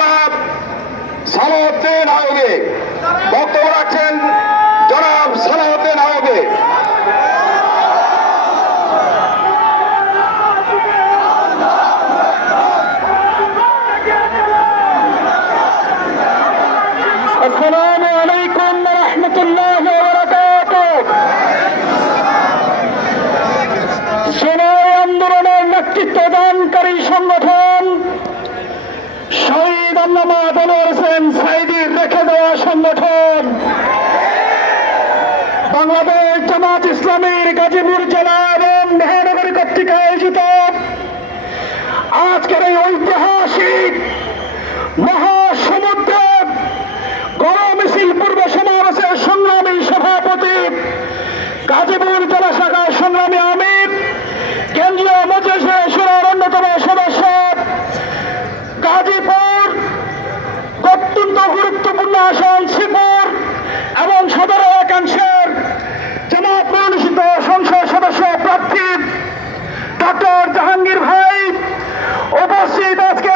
জনাব সালাউদ্দিন আহমেদ। বক্তব্য রাখছেন জনাব সালাউদ্দিন আহমেদ। আসসালামু আলাইকুম ওয়া রাহমাতুল্লাহি ওয়া বারাকাতুহু। জুলাই আন্দোলনের নেতৃত্বদানকারী সংগঠন শহীদ আল্লামা দেলোয়ার হোসেন সাঈদীর রেখে দেওয়া সংগঠন বাংলাদেশ জামাত ইসলামীর গাজীপুর জেলা এবং মহানগরী কর্তৃক আয়োজিত আজকের এই ঐতিহাসিক মহাসমুদ্র গণমিছিল পূর্ব সমাবেশের সংগ্রামী সভাপতি গাজীপুর জেলা শাখার সংগ্রামী আমির কেন্দ্রীয় মজলিসের শুরার অন্যতম সদস্য গাজীপুর অত্যন্ত গুরুত্বপূর্ণ আসন শ্রীপুর এবং সদর একাংশের জামাত মনোনীত সংসদ সদস্য প্রার্থী ডক্টর জাহাঙ্গীর ভাই উপস্থিত আজকে